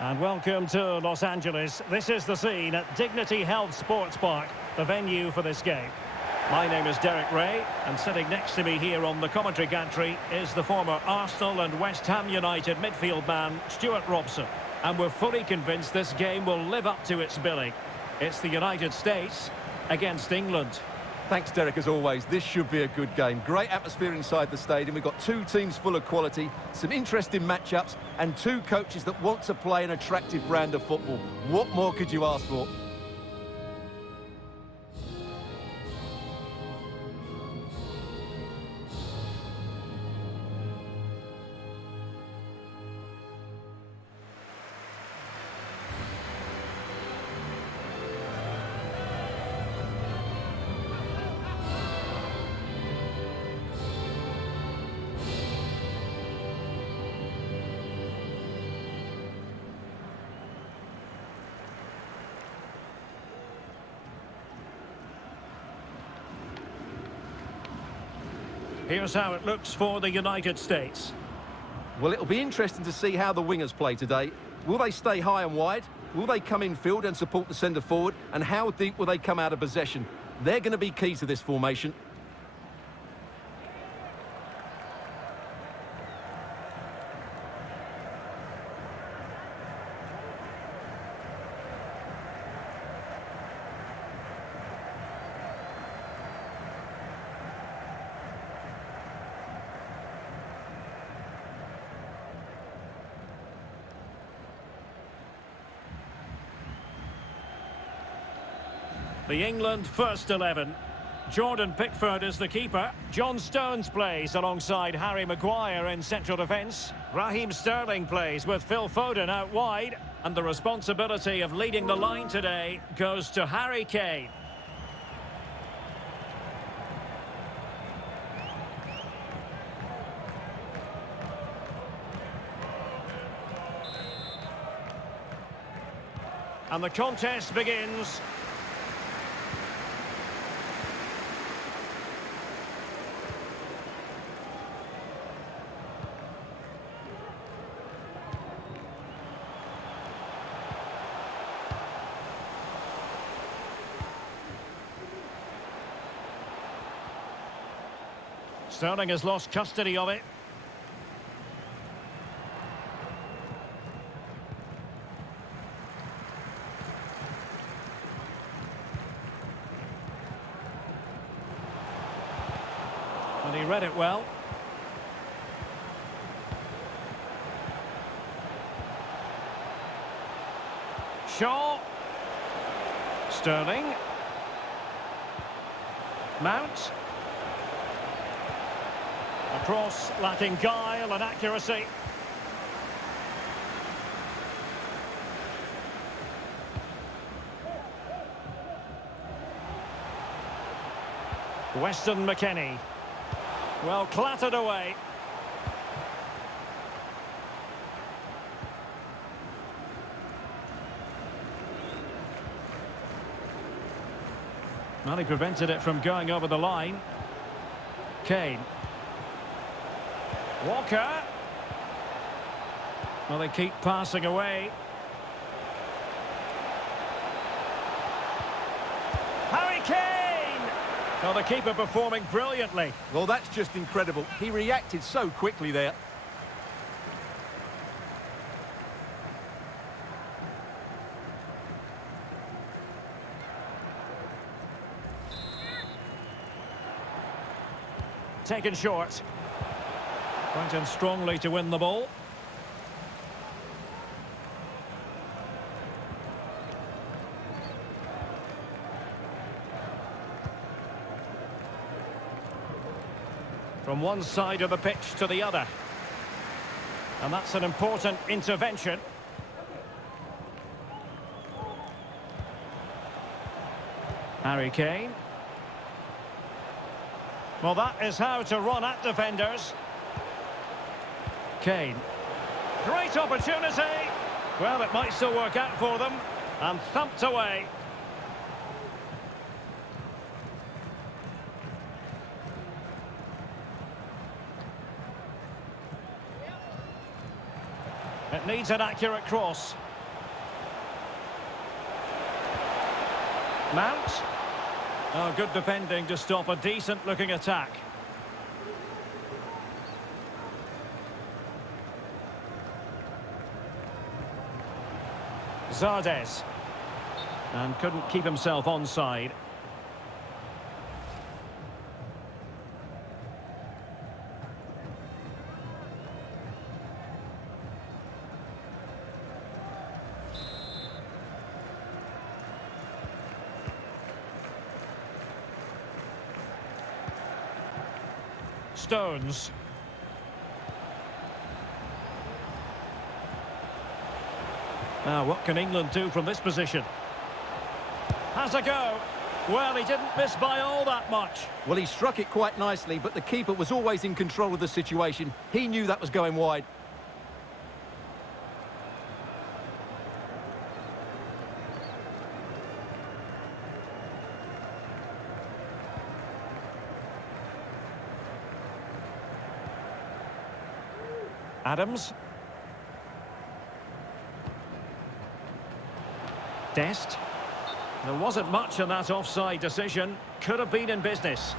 And welcome to Los Angeles. This is the scene at Dignity Health Sports Park, the venue for this game. My name is Derek Ray, and sitting next to me here on the commentary gantry is the former Arsenal and West Ham United midfield man, Stuart Robson. And we're fully convinced this game will live up to its billing. It's the United States against England. Thanks, Derek, as always. This should be a good game. Great atmosphere inside the stadium. We've got two teams full of quality, some interesting matchups, and two coaches that want to play an attractive brand of football. What more could you ask for? Here's how it looks for the United States. Well, it'll be interesting to see how the wingers play today. Will they stay high and wide? Will they come in field and support the centre forward? And how deep will they come out of possession? They're going to be key to this formation. The England first 11. Jordan Pickford is the keeper. John Stones plays alongside Harry Maguire in central defence. Raheem Sterling plays with Phil Foden out wide. And the responsibility of leading the line today goes to Harry Kane. And the contest begins. Sterling has lost custody of it. And he read it well. Shaw. Sterling. Mount. A cross lacking guile and accuracy. Weston McKennie. Well clattered away. Well, he prevented it from going over the line. Kane. Walker. Well, they keep passing away. Harry Kane! Well, the keeper performing brilliantly. Well, that's just incredible. He reacted so quickly there. Taken short. Went in strongly to win the ball. From one side of the pitch to the other. And that's an important intervention. Harry Kane. Well, that is how to run at defenders. Kane. Great opportunity. Well, it might still work out for them. And thumped away. It needs an accurate cross. Mount. Oh, good defending to stop a decent-looking attack. Zardes. And couldn't keep himself onside. Stones. Now, what can England do from this position? Has a go. Well, he didn't miss by all that much. Well, he struck it quite nicely, but the keeper was always in control of the situation. He knew that was going wide. Adams. Dest. There wasn't much in that offside decision. Could have been in business.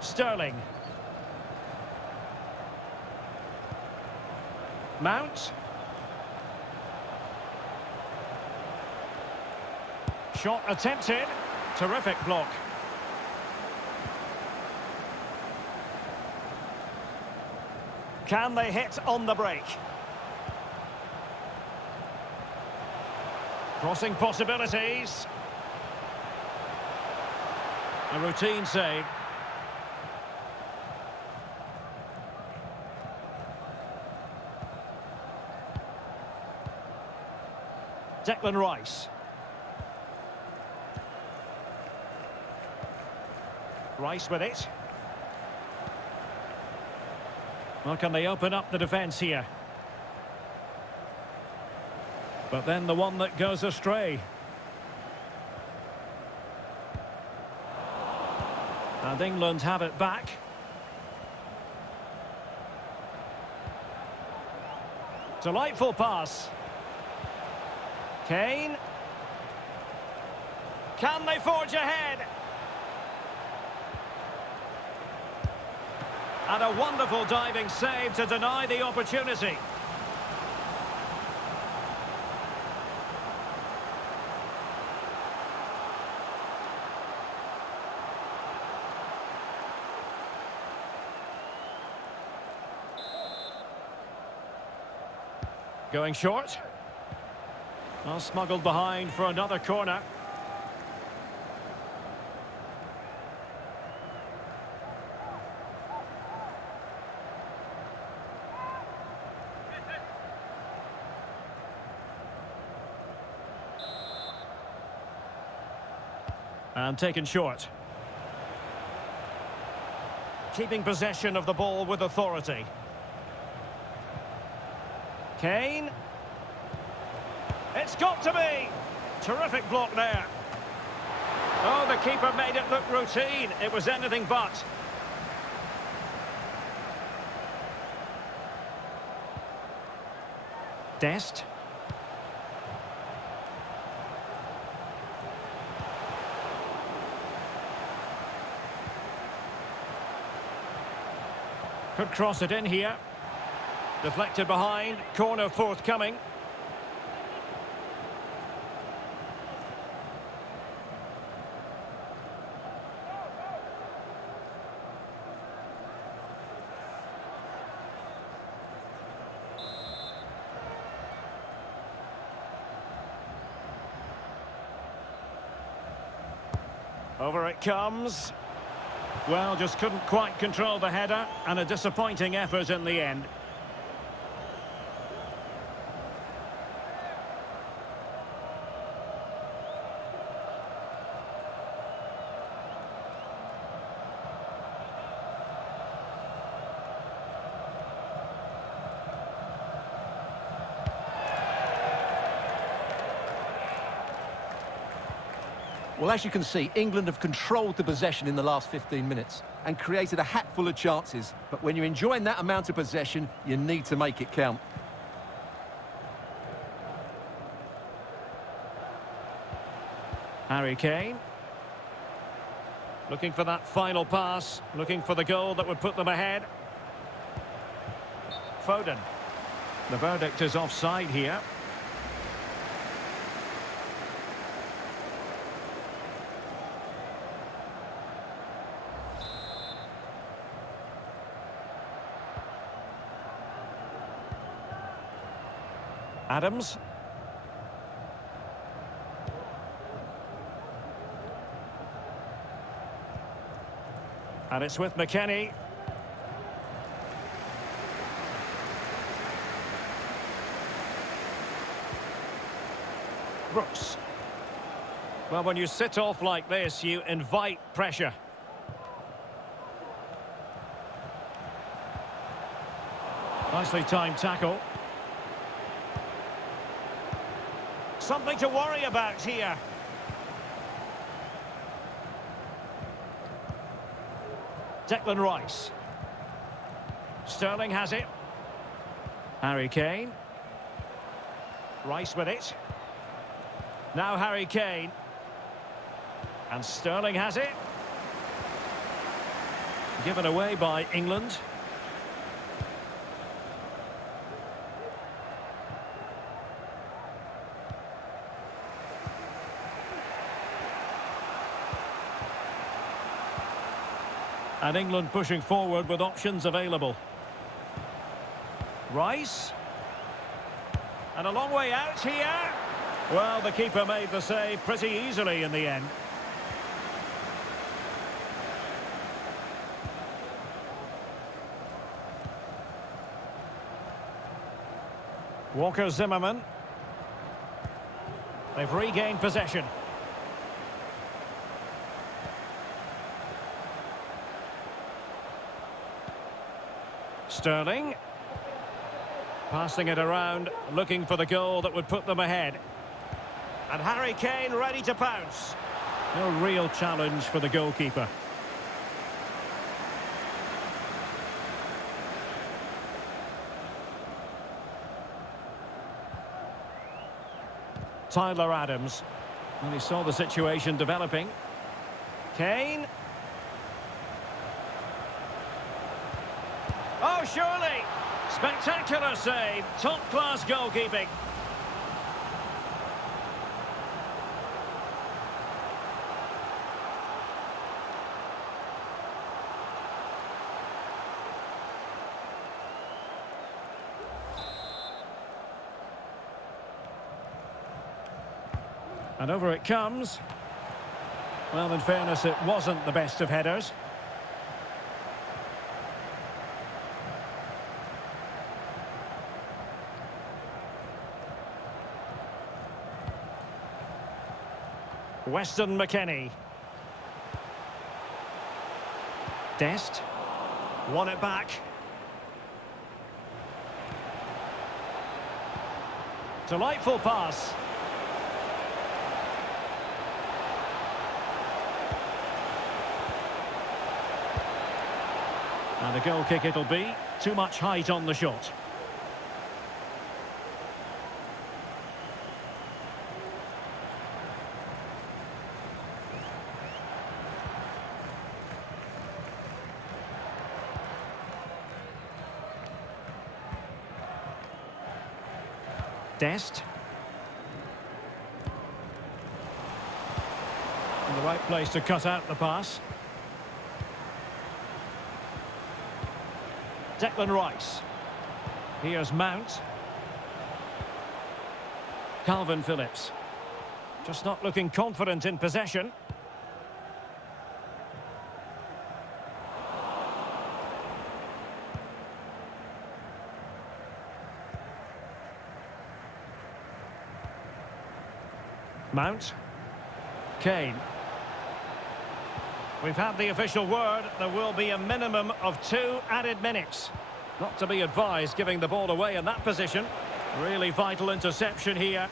Sterling. Mount. Shot attempted. Terrific block. Can they hit on the break? Crossing possibilities. A routine save. Declan Rice. Rice with it. Well, can they open up the defence here? But then the one that goes astray. And England have it back. Delightful pass. Kane. Can they forge ahead? And a wonderful diving save to deny the opportunity. Going short. Well, smuggled behind for another corner. And taken short. Keeping possession of the ball with authority. Kane. It's got to be! Terrific block there. Oh, the keeper made it look routine. It was anything but. Dest. Could cross it in here. Deflected behind. Corner Over it comes. Well, just couldn't quite control the header, and a disappointing effort in the end. Well, as you can see, England have controlled the possession in the last 15 minutes and created a hatful of chances. But when you're enjoying that amount of possession, you need to make it count. Harry Kane. Looking for that final pass, looking for the goal that would put them ahead. Foden. The verdict is offside here. Adams. And it's with McKennie. Brooks. Well, when you sit off like this, you invite pressure. Nicely timed tackle. Something to worry about here. Declan Rice. Sterling has it. Harry Kane. Rice with it. Now Harry Kane. And Sterling has it. Given away by England. And England pushing forward with options available. Rice. And a long way out here. Well, the keeper made the save pretty easily in the end. Walker Zimmerman. They've regained possession. Sterling. Passing it around, looking for the goal that would put them ahead. And Harry Kane ready to pounce. No real challenge for the goalkeeper. Tyler Adams. And he saw the situation developing. Kane. Oh, surely! Spectacular save. Top-class goalkeeping. And over it comes. Well, in fairness, it wasn't the best of headers. Weston McKennie. Dest. Won it back. Delightful pass. And a goal kick it'll be. Too much height on the shot. Dest. In the right place to cut out the pass. Declan Rice. Here's Mount. Calvin Phillips. Just not looking confident in possession. Mount. Kane. We've had the official word. There will be a minimum of 2 added minutes. Not to be advised giving the ball away in that position. Really vital interception here.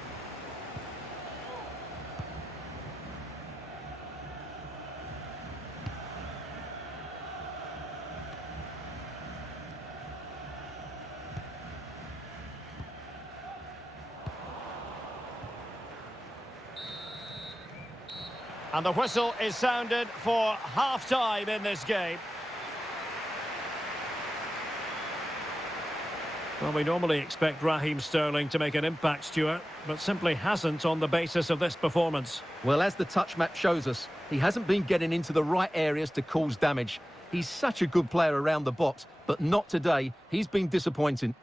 And the whistle is sounded for half-time in this game. Well, we normally expect Raheem Sterling to make an impact, Stuart, but simply hasn't on the basis of this performance. Well, as the touch map shows us, he hasn't been getting into the right areas to cause damage. He's such a good player around the box, but not today. He's been disappointing.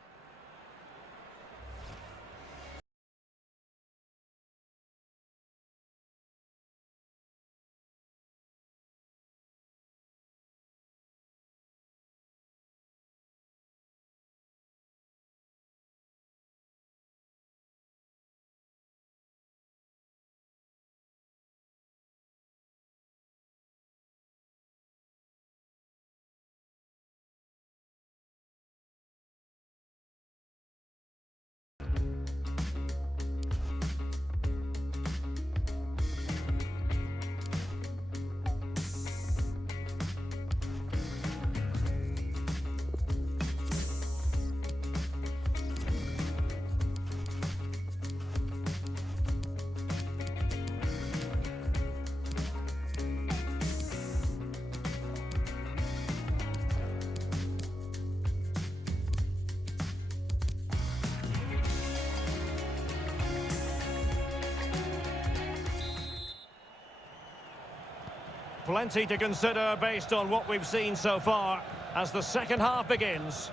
Plenty to consider based on what we've seen so far as the second half begins.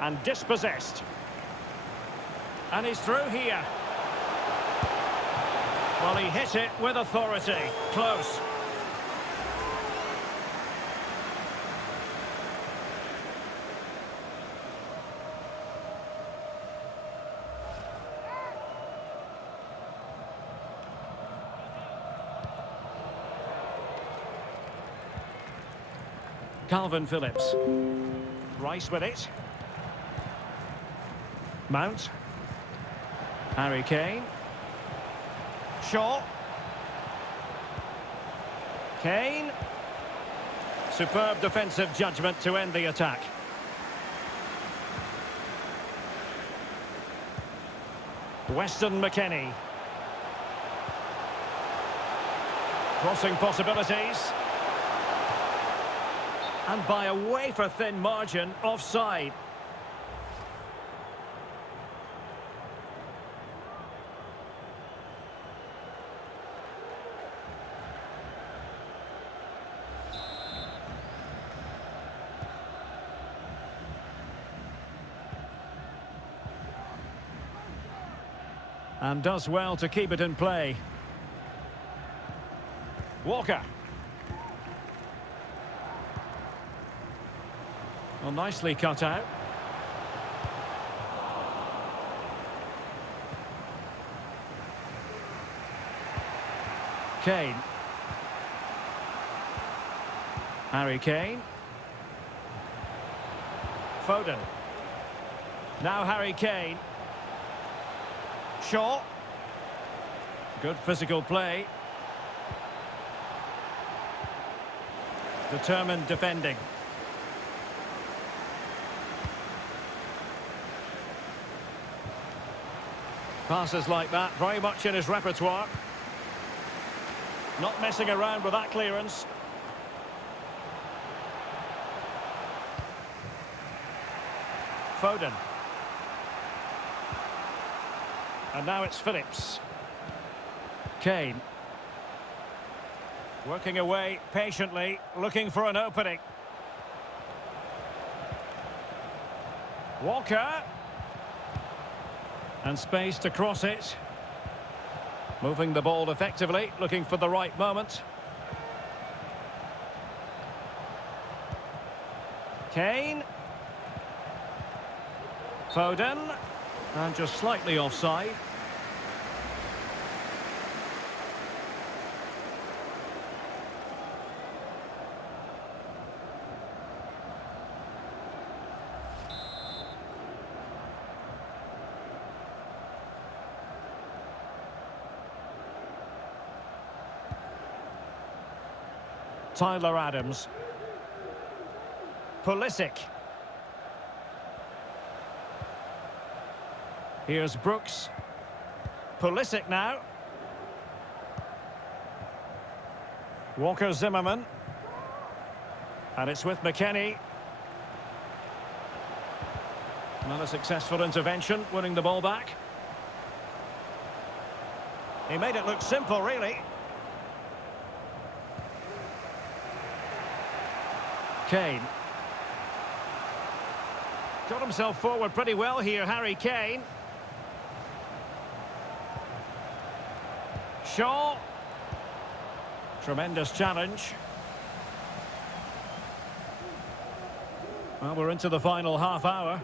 And dispossessed. And he's through here. Well, he hit it with authority. Close. Calvin Phillips. Rice with it. Mount. Harry Kane. Shaw. Kane. Superb defensive judgment to end the attack. Weston McKennie. Crossing possibilities. And by a wafer-thin margin, offside. And does well to keep it in play. Walker. Well, nicely cut out. Kane. Harry Kane. Foden. Now Harry Kane. Shaw. Good physical play. Determined defending. Passes like that, very much in his repertoire. Not messing around with that clearance. Foden. And now it's Phillips. Kane. Working away patiently, looking for an opening. Walker. And space to cross it. Moving the ball effectively, looking for the right moment. Kane. Foden. And just slightly offside. Tyler Adams. Pulisic. Here's Brooks. Pulisic now. Walker Zimmerman. And it's with McKennie. Another successful intervention, winning the ball back. He made it look simple, really. Kane. Got himself forward pretty well here, Harry Kane. Shaw. Tremendous challenge. Well, we're into the final half hour.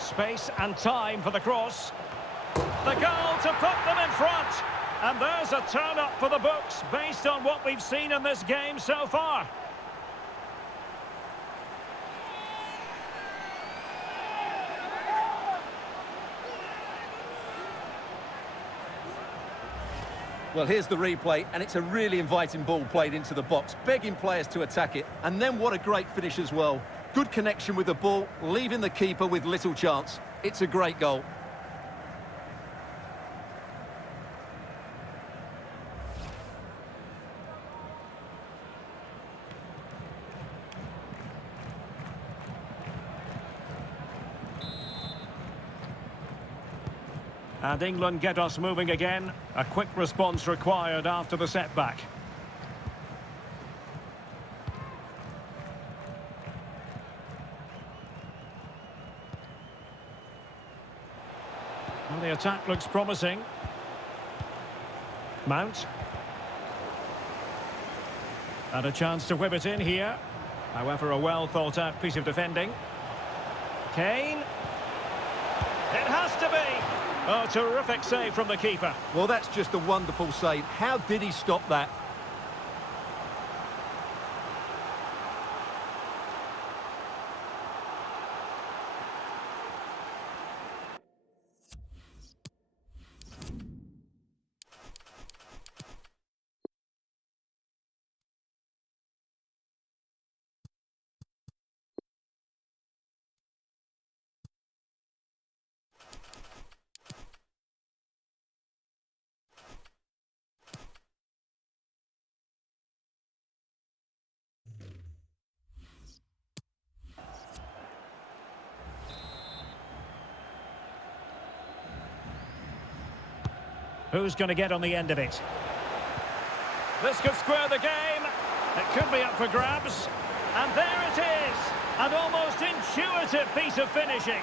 Space and time for the cross. The goal to put them in front. And there's a turn-up for the books based on what we've seen in this game so far. Well, here's the replay, and it's a really inviting ball played into the box, begging players to attack it. And then what a great finish as well. Good connection with the ball, leaving the keeper with little chance. It's a great goal. And England get us moving again. A quick response required after the setback. Well, the attack looks promising. Mount. And a chance to whip it in here. However, a well thought out piece of defending. Kane. It has to be. Oh, terrific save from the keeper. Well, that's just a wonderful save. How did he stop that? Who's going to get on the end of it? This could square the game. It could be up for grabs. And there it is. An almost intuitive piece of finishing.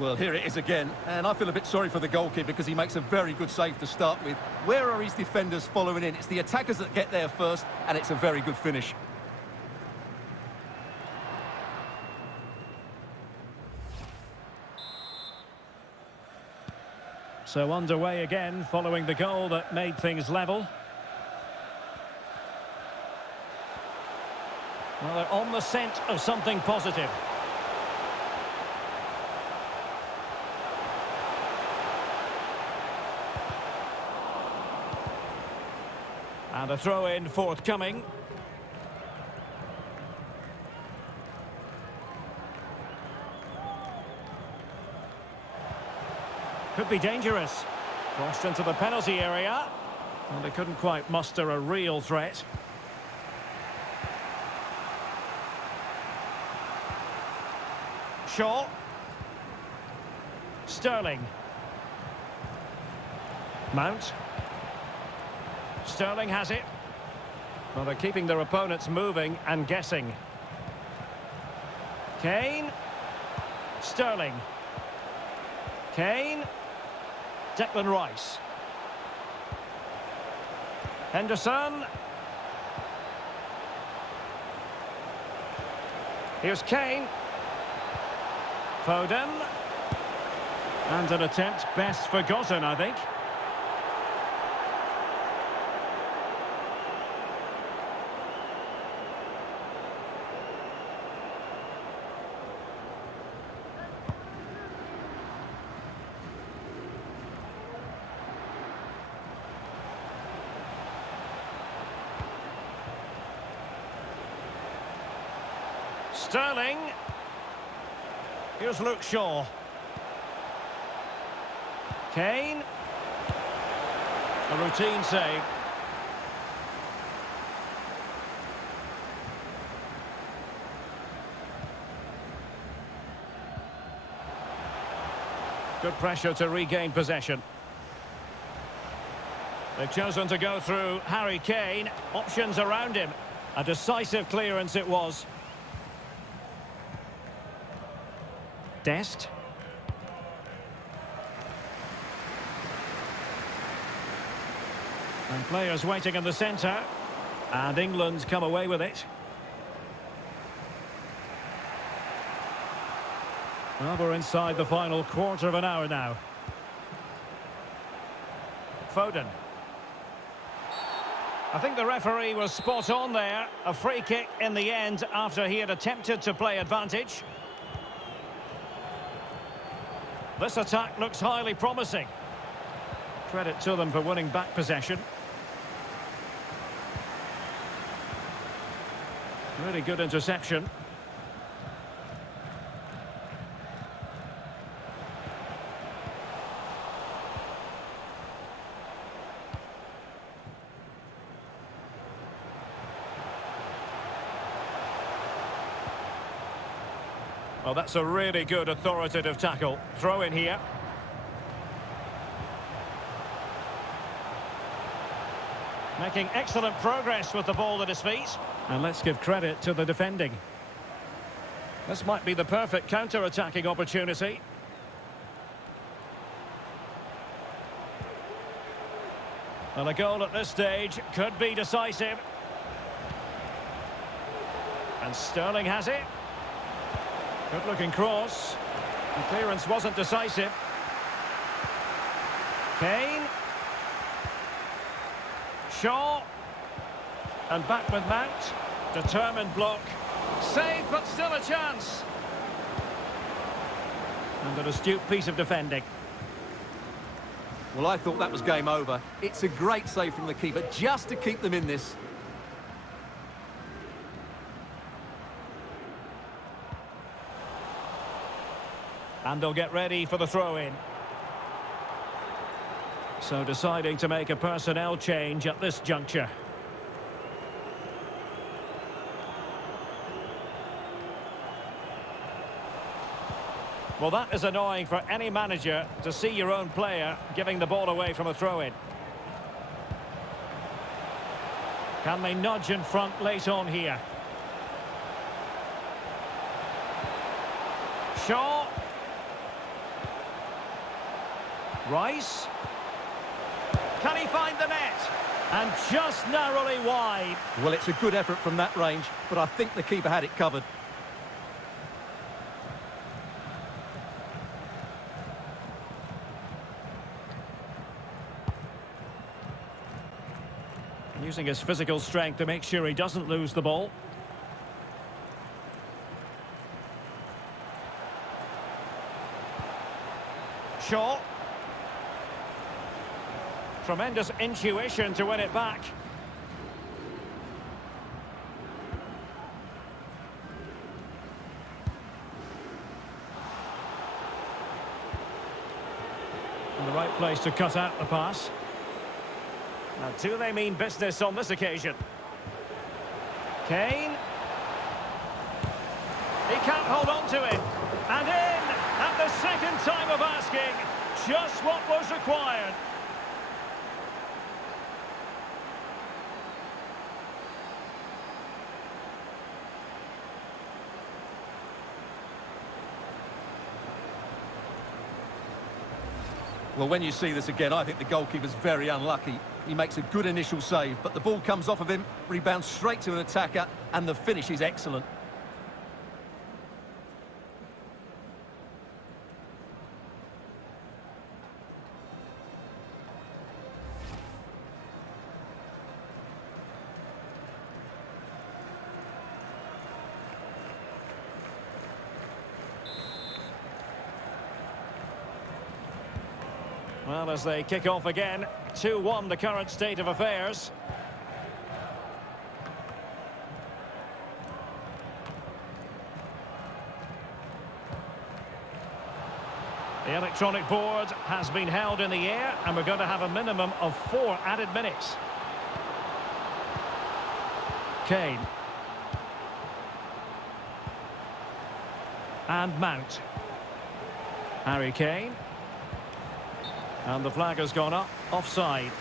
Well, here it is again, and I feel a bit sorry for the goalkeeper because he makes a very good save to start with. Where are his defenders following in? It's the attackers that get there first, and it's a very good finish. So underway again, following the goal that made things level. Well, they're on the scent of something positive. And a throw-in forthcoming. Could be dangerous. Crossed into the penalty area. Well, they couldn't quite muster a real threat. Shaw. Sterling. Mount. Sterling has it. Well, they're keeping their opponents moving and guessing. Kane. Sterling. Kane. Declan Rice. Henderson. Here's Kane. Foden. And an attempt best forgotten, I think. Sterling. Here's Luke Shaw. Kane. A routine save. Good pressure to regain possession. They've chosen to go through Harry Kane. Options around him. A decisive clearance it was. Dest. And players waiting in the centre. And England's come away with it. Well, we're inside the final quarter of an hour now. Foden. I think the referee was spot on there. A free kick in the end after he had attempted to play advantage. This attack looks highly promising. Credit to them for winning back possession. Really good interception. Well, that's a really good authoritative tackle. Throw in here. Making excellent progress with the ball at his feet. And let's give credit to the defending. This might be the perfect counter-attacking opportunity. And a goal at this stage could be decisive. And Sterling has it. Good-looking cross. The clearance wasn't decisive. Kane. Shaw. And back with Mount. Determined block. Save, but still a chance. And an astute piece of defending. Well, I thought that was game over. It's a great save from the keeper just to keep them in this. And they'll get ready for the throw-in. So deciding to make a personnel change at this juncture. Well, that is annoying for any manager to see your own player giving the ball away from a throw-in. Can they nudge in front late on here? Shaw. Rice. Can he find the net? And just narrowly wide. Well, it's a good effort from that range, but I think the keeper had it covered. Using his physical strength to make sure he doesn't lose the ball. Shaw. Tremendous intuition to win it back. In the right place to cut out the pass. Now, do they mean business on this occasion? Kane. He can't hold on to it. And in at the second time of asking. Just what was required. Well, when you see this again, I think the goalkeeper's very unlucky. He makes a good initial save, but the ball comes off of him, rebounds straight to an attacker, and the finish is excellent. Well, as they kick off again, 2-1 the current state of affairs. The electronic board has been held in the air, and we're going to have a minimum of 4 added minutes. Kane. And Mount. Harry Kane. And the flag has gone up, offside.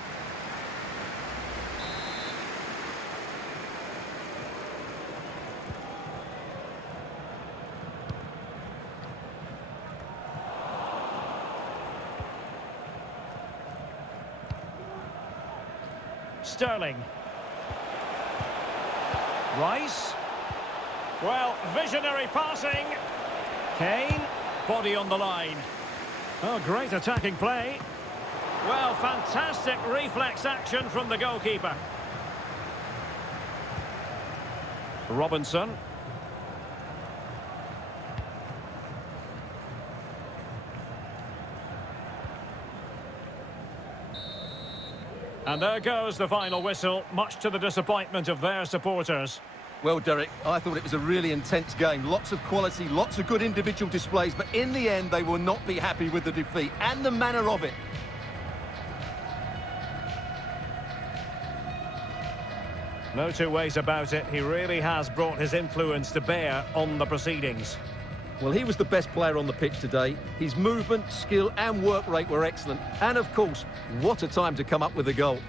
Sterling. Rice. Well, visionary passing. Kane, body on the line. Oh, great attacking play. Well, fantastic reflex action from the goalkeeper. Robinson. And there goes the final whistle, much to the disappointment of their supporters. Well, Derek, I thought it was a really intense game. Lots of quality, lots of good individual displays, but in the end, they will not be happy with the defeat and the manner of it. No two ways about it. He really has brought his influence to bear on the proceedings. Well, he was the best player on the pitch today. His movement, skill and work rate were excellent. And, of course, what a time to come up with a goal.